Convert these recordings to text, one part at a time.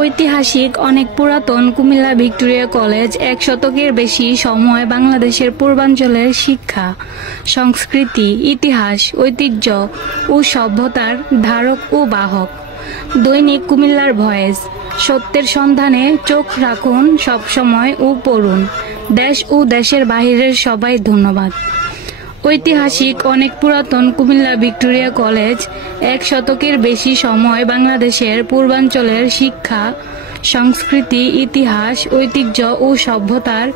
ঐতিহাসিক অনেক পুরাতন কুমিল্লা ভিক্টোরিয়া কলেজ 1 শতকের বেশি সময় বাংলাদেশের পূর্বাঞ্চলের শিক্ষা, সংস্কৃতি, ইতিহাস, ঐতিহ্য ও সভ্যতার ধারক ও বাহক। দৈনিক কুমিল্লার ভয়েস, সত্যের সন্ধানে চোখ রাখুন সবসময় ও পড়ুন। দেশ ও দেশের বাহিরের সবাই ধন্যবাদ। ঐতিহাসিক অনেক পুরাতন কুমিল্লা ভিক্টোরিয়া কলেজ 1 শতকের বেশি সময় বাংলাদেশের পূর্বাঞ্চলের শিক্ষা, সংস্কৃতি, ইতিহাস, ঐতিহ্য ও সভ্যতার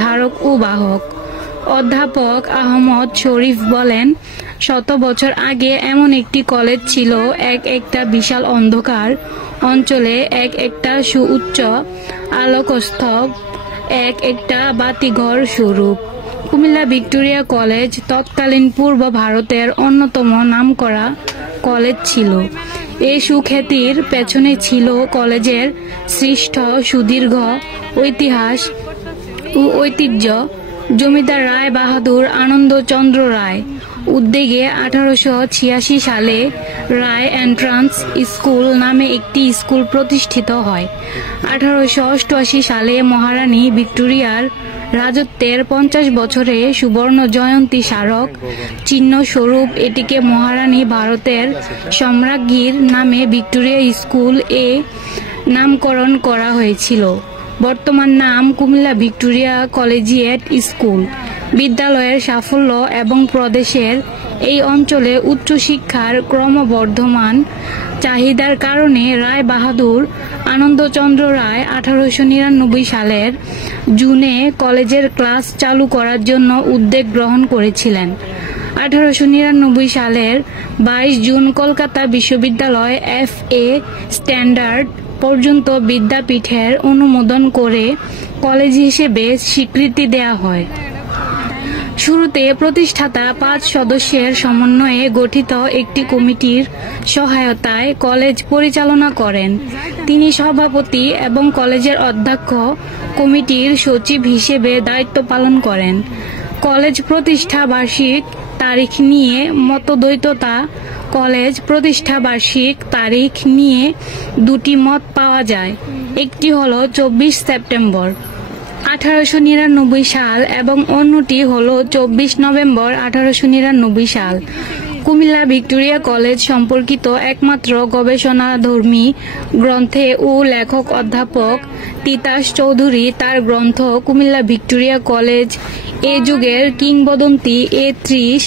ধারক ও বাহক। অধ্যাপক আহমদ শরীফ বলেন, 100 বছর আগে এমন একটি কলেজ ছিল, একটা বিশাল অন্ধকার অঞ্চলে একটা সুউচ্চ আলোকস্তব, একটা বাতিঘর স্বরূপ। কুমিল্লা ভিক্টোরিয়া কলেজ তৎকালীন পূর্ব ভারতের অন্যতম নামকরা কলেজ ছিল। এই সুখ্যাতির পেছনে ছিল কলেজের সৃষ্ট সুদীর্ঘ ইতিহাস ও ঐতিহ্য। জমিদার রায় বাহাদুর আনন্দচন্দ্র রায় উদ্যোগে 1886 সালে রায় এন্ট্রান্স স্কুল নামে একটি স্কুল প্রতিষ্ঠিত হয়। 1888 সালে মহারানী ভিক্টোরিয়ার রাজত্বের 50 বছরে সুবর্ণ জয়ন্তী স্মারক চিহ্ন স্বরূপ এটিকে মহারানী ভারতের সম্রাজ্ঞীর নামে ভিক্টোরিয়া স্কুল এ নামকরণ করা হয়েছিল। বর্তমান নাম কুমিল্লা ভিক্টোরিয়া কলেজিয়েট স্কুল। বিদ্যালয়ের সাফল্য এবং প্রদেশের এই অঞ্চলে উচ্চশিক্ষার ক্রমবর্ধমান চাহিদার কারণে রায় বাহাদুর আনন্দচন্দ্র রায় 1899 সালের জুনে কলেজের ক্লাস চালু করার জন্য উদ্যোগ গ্রহণ করেছিলেন। 1899 সালের 22 জুন কলকাতা বিশ্ববিদ্যালয় FA স্ট্যান্ডার্ড পর্যন্ত বিদ্যাপীঠের অনুমোদন করে কলেজ হিসেবে স্বীকৃতি দেয়া হয়। শুরুতে প্রতিষ্ঠাতা 5 সদস্যের সমন্বয়ে গঠিত একটি কমিটির সহায়তায় কলেজ পরিচালনা করেন। তিনি সভাপতি এবং কলেজের অধ্যক্ষ কমিটির সচিব হিসেবে দায়িত্ব পালন করেন। কলেজ প্রতিষ্ঠা বার্ষিক তারিখ নিয়ে মতদ্বৈততা। কলেজ প্রতিষ্ঠা বার্ষিক তারিখ নিয়ে দুটি মত পাওয়া যায়। একটি হলো 24 সেপ্টেম্বর 1899 সাল এবং অন্যটি হলো 24 নভেম্বর 1899 সাল। কুমিল্লা ভিক্টোরিয়া কলেজ সম্পর্কিত একমাত্র গবেষণাধর্মী গ্রন্থে ও লেখক অধ্যাপক তিতাস চৌধুরী তার গ্রন্থ কুমিল্লা ভিক্টোরিয়া কলেজ এ যুগের কিংবদন্তি 30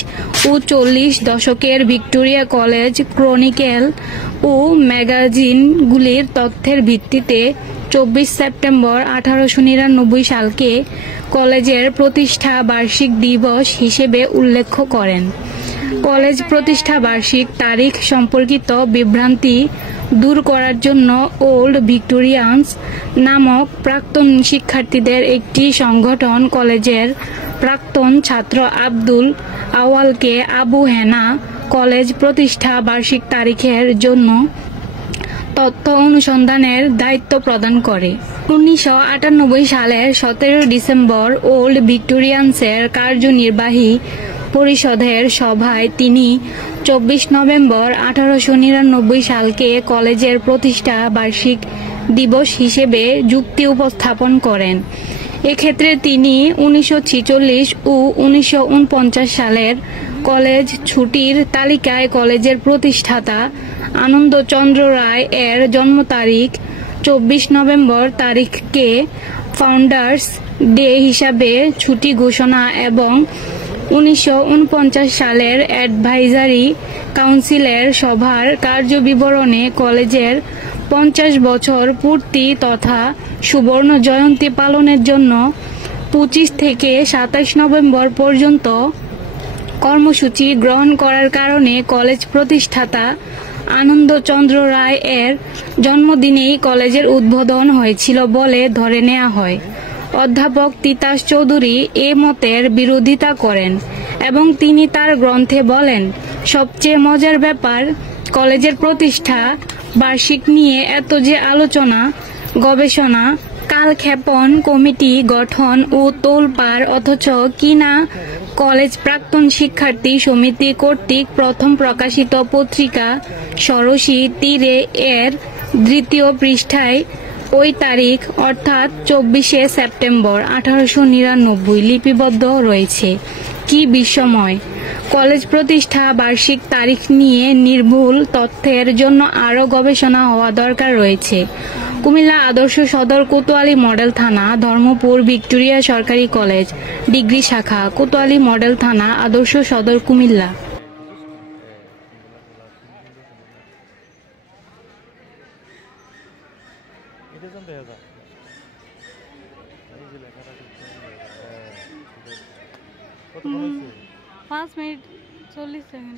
ও 40 দশকের ভিক্টোরিয়া কলেজ ক্রনিকেল ও ম্যাগাজিনগুলির তথ্যের ভিত্তিতে 24 সেপ্টেম্বর 1899 সালকে কলেজের প্রতিষ্ঠা বার্ষিক দিবস হিসেবে উল্লেখ করেন। কলেজ প্রতিষ্ঠা বার্ষিক তারিখ সম্পর্কিত বিভ্রান্তি দূর করার জন্য ওল্ড ভিক্টোরিয়ানস নামক প্রাক্তন শিক্ষার্থীদের একটি সংগঠন কলেজের প্রাক্তন ছাত্র আব্দুল আওয়ালকে আবু হেনা কলেজ প্রতিষ্ঠা বার্ষিক তারিখের জন্য তথ্য অনুসন্ধানের দায়িত্ব প্রদান করে। 1998 সালের 17 ডিসেম্বর ওল্ড ভিক্টোরিয়ানসের কার্যনির্বাহী পরিষদের সভায় তিনি 24 নভেম্বর 1899 সালকে কলেজের প্রতিষ্ঠা বার্ষিক দিবস হিসেবে যুক্তি উপস্থাপন করেন। এক্ষেত্রে তিনি 1946 ও 1949 সালের কলেজ ছুটির তালিকায় কলেজের প্রতিষ্ঠাতা আনন্দচন্দ্র রায় এর জন্ম তারিখ 24 নভেম্বর তারিখকে ফাউন্ডার্স ডে হিসাবে ছুটি ঘোষণা এবং 1949 সালের অ্যাডভাইজারি কাউন্সিলের সভার কার্যবিবরণে কলেজের 50 বছর পূর্তি তথা সুবর্ণ জয়ন্তী পালনের জন্য 25 থেকে 27 নভেম্বর পর্যন্ত কর্মসূচি গ্রহণ করার কারণে কলেজ প্রতিষ্ঠাতা আনন্দচন্দ্র রায় এর জন্মদিনেই কলেজের উদ্বোধন হয়েছিল বলে ধরে নেওয়া হয়। অধ্যাপক তিতাস চৌধুরী এ মতের বিরোধিতা করেন এবং তিনি তার গ্রন্থে বলেন, সবচেয়ে মজার ব্যাপার, কলেজের প্রতিষ্ঠা বার্ষিক নিয়ে এত যে আলোচনা, গবেষণা, কালক্ষেপণ, কমিটি গঠন ও তোলপাড়, অথচ কিনা কলেজ প্রাক্তন শিক্ষার্থী সমিতি কর্তৃক প্রথম প্রকাশিত পত্রিকা সরসী তীরে এর দ্বিতীয় পৃষ্ঠায় ওই তারিখ অর্থাৎ 24শে সেপ্টেম্বর 1899 লিপিবদ্ধ রয়েছে। কি বিস্ময়! কলেজ প্রতিষ্ঠা বার্ষিক তারিখ নিয়ে নির্ভুল তথ্যের জন্য আরও গবেষণা হওয়া দরকার রয়েছে। কুমিল্লা আদর্শ সদর কোতোয়ালী মডেল থানা, ধর্মপুর ভিক্টোরিয়া সরকারি কলেজ, ডিগ্রি শাখা, কোতোয়ালী মডেল থানা, আদর্শ সদর, কুমিল্লা। কত 5 মিনিট 40 সেকেন্ড।